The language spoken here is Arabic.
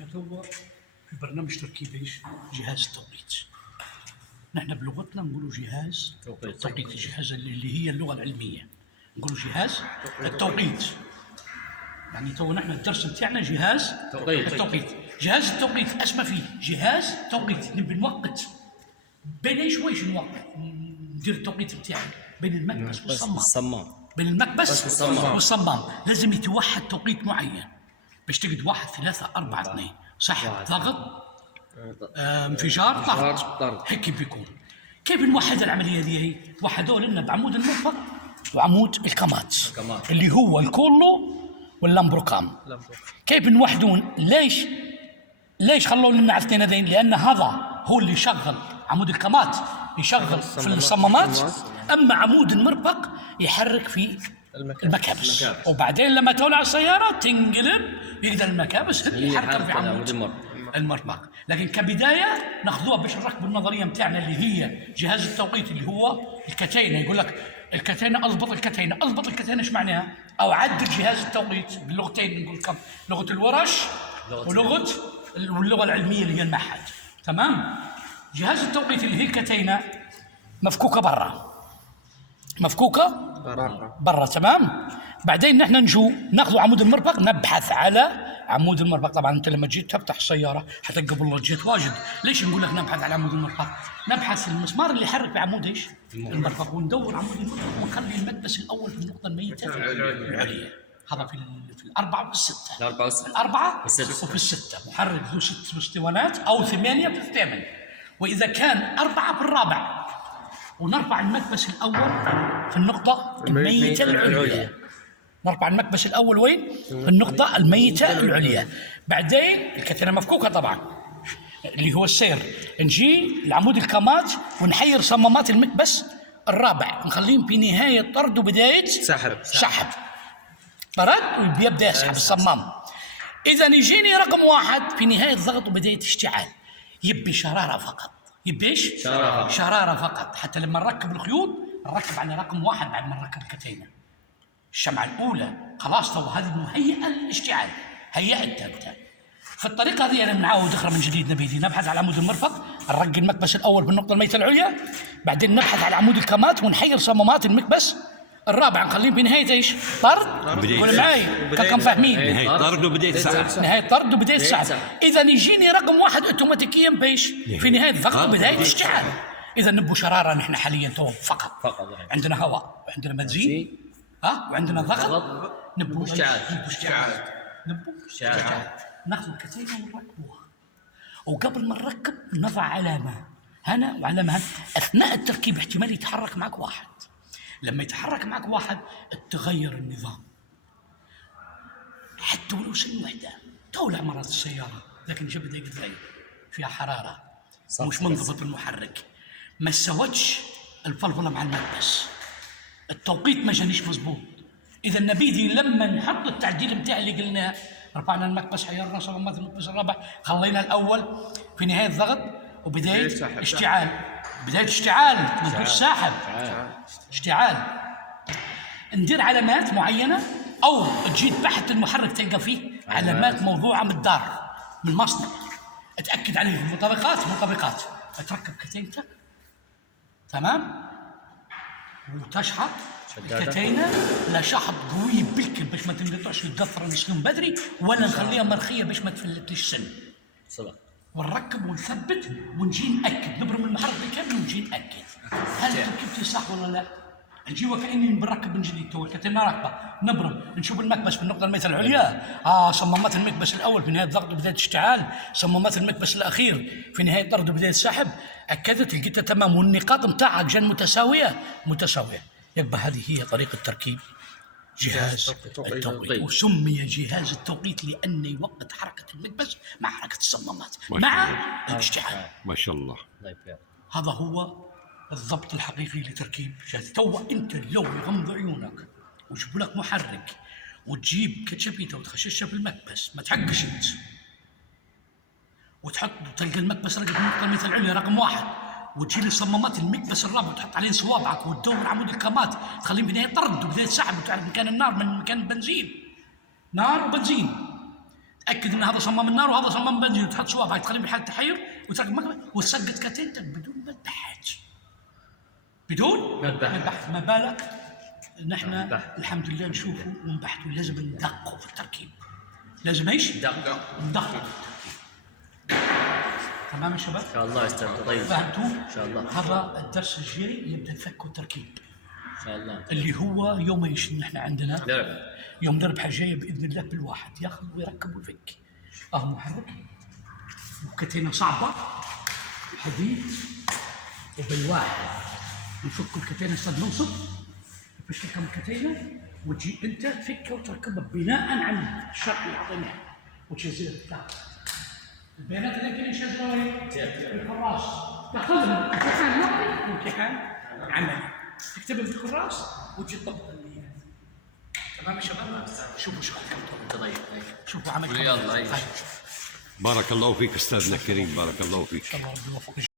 احنا توا في برنامج تركيب ايش؟ جهاز التوقيت. نحن بلغتنا نقولوا جهاز التوقيت، الجهاز اللي هي اللغه العلميه نقولوا جهاز التوقيت. يعني تو نحن الدرس بتاعنا جهاز التوقيت. جهاز التوقيت اسمه فيه جهاز توقيت، نبي نوقت بين ايش وايش نوقت، ندير التوقيت بتاعي بين المكبس والصمام. بين المكبس والصمام لازم يتوحد توقيت معين باش تقعد 1 3 4 2 سحب ضغط انفجار طرد هيك بيكون. كيف نوحد العمليه هي؟ وحدوا لنا بعمود المرفق وعمود الكمات اللي هو الكولو واللامبروكام. كيف نوحدون؟ ليش خلوا لنا عفتين هذين؟ لان هذا هو اللي يشغل عمود الكمات، يشغل في الصمامات، اما عمود المرفق يحرك في المكابس. وبعدين لما تولع السياره تنقلب يقدر المكابس يحرك في عمود المرفق. لكن كبدايه ناخذوها باش نركبوا النظريه بتاعنا اللي هي جهاز التوقيت اللي هو الكتينه. يقول لك الكتينه اضبط الكتينه ايش معناها؟ او عدل جهاز التوقيت باللغتين، نقول لكم لغه الورش واللغه العلميه اللي هي المعهد. تمام؟ جهاز التوقيت اللي هي الكتينه مفكوكه برا. تمام؟ بعدين نحن نجو ناخذ عمود المرفق، نبحث على عمود المرفق. طبعا انت لما جيت تفتح السياره حتى قبل لا جيت واجد. ليش نقول لك نبحث على عمود المرفق؟ نبحث المسمار اللي يحرك بعمود ايش؟ المرفق، وندور عمود المرفق ونخلي المكبس الاول في النقطه الميته العليا. هذا في الاربعه والسته. الاربعه وفي السته محرك ذو 6 اسطوانات او 8 في الثامن. واذا كان 4 في الرابع. ونرفع المكبس الاول في النقطه الميته العليا. نرفع المكبس الاول وين؟ في النقطه الميته العليا. بعدين الكتينه مفكوكه طبعا اللي هو السير، نجي لعمود الكمات ونحير صمامات المكبس الرابع، نخليهم في نهايه طرد وبدايه سحب. طرد ويبدا يسحب الصمام. اذا يجيني رقم 1 في نهايه ضغط وبدايه اشتعال، يبي شراره فقط. يبي ايش؟ شراره فقط. حتى لما نركب الخيوط نركب على رقم 1 بعد ما نركب الكتينه. الشمعة الأولى خلاص تو هذه مهيئة للاشتعال، هيئتها انت. في الطريقة هذه أنا بنعاود أخرى من جديد نبيدي نبحث على عمود المرفق، نرقي المكبس الأول بالنقطة الميتة العليا، بعدين نبحث على عمود الكمات ونحير صمامات المكبس الرابع، نخليهم بنهاية ايش؟ طرد. قول معي كم فاهمين؟ نهاية طرد وبداية سحب. نهاية طرد وبداية سحب. إذا يجيني رقم 1 أوتوماتيكيا بايش؟ في نهاية ضغط وبداية اشتعال. إذا نبو شرارة نحن حاليا تو فقط. عندنا هواء وعندنا بنزين وعندنا ضغط. نبو اشتعال. ناخذ الكتينه ونركبوها. وقبل ما نركب نضع علامه هنا وعلامه هنا. اثناء التركيب احتمال يتحرك معك واحد. لما يتحرك معك واحد تغير النظام حتى ولو سن وحده. تولع مرات السياره لكن جاب بدايه تغير فيها حراره مش منضبط المحرك، ما سوتش الفلفله مع المكبس، التوقيت ما جانيش مزبوط. اذا نبيدي لما نحط التعديل بتاعي اللي قلناه، رفعنا المكبس، حيرنا صمامات المكبس الرابع، خلينا الاول في نهايه ضغط وبدايه اشتعال. بدايه اشتعال مش ساحب، اشتعال. ندير علامات معينه او تجي تحت المحرك تلقى فيه علامات موضوعه من الدار من المصنع، اتاكد عليه مطابقات. تركب كتينتك تمام وتشحط الكتينه لا شحط قوي بالكل باش ما تنقطعش القطره نسلم بدري، ولا نخليها مرخيه باش ما تفلتليش سن. ونركب ونثبت ونجي ناكد، نبرم المحرك بالكامل ونجي ناكد هل تركبتي صح ولا لا. نجي وكاني بنركب من جديد. تو الكتينه راكبه نبرم نشوف المكبس بالنقطه الميته العليا، صمامات المكبس الاول في نهايه ضغط وبدايه اشتعال، صمامات المكبس الاخير في نهايه طرد وبدايه سحب. اكدت لقيتها تمام والنقاط نتاعها جن متساويه. يبقى هذه هي طريقه تركيب جهاز التوقيت. وسمي جهاز التوقيت لأنه يوقت حركة المكبس مع حركة الصمامات مع الاشتعال. ما شاء الله. هذا هو الضبط الحقيقي لتركيب جهاز. تو أنت لو يغمض عيونك ويجيبوا لك محرك وتجيب كتشبيته وتخششها في المكبس، ما تحقش انت، وتحط تلقى المكبس رقم النقطة الميته العليا رقم 1، وتجي لي صمامات المكبس الرابع وتحط عليه صوابعك وتدور عمود الكمات تخليه بداية طرد وبداية سحب وتعرف مكان النار من مكان البنزين. نار وبنزين. اكد ان هذا صمام النار وهذا صمام بنزين، وتحط صوابعك تخليه بحاله تحير وتركب مكبه وتسقط كتينتك بدون ما تبحث. بدون ما تبحث. ما بالك نحن الحمد لله نشوفه ونبحث، ولازم ندققوا في التركيب. لازم ايش؟ ندقق. تمام يا شباب؟ ان شاء الله استاذ. طيب فهمتوا؟ ان شاء الله. هذا الدرس الجاي يبدا الفك والتركيب ان شاء الله. اللي هو يوم ايش؟ نحن عندنا درب. يوم دربحه جايه باذن الله، بالواحد ياخذ ويركب ويفك. محرك وكتينه صعبه حديد، وبالواحد نفك الكتينه صد ننصب نفش كم كتينه، وتجي انت تفكها وتركبها بناء على الشرح اللي اعطيناه وتشزيها بالكتاب. البيانات اللي يمكن يشزرها بالكراس، تاخذهم امتحان نظري وامتحان عملي، تكتبهم بالكراس وتجي تطبق النية. تمام يا شباب؟ شوفوا شغلكم. طيب شوفوا عملكم. يلا. بارك الله فيك استاذنا الكريم، بارك الله فيك. ان شاء الله ربي يوفقك.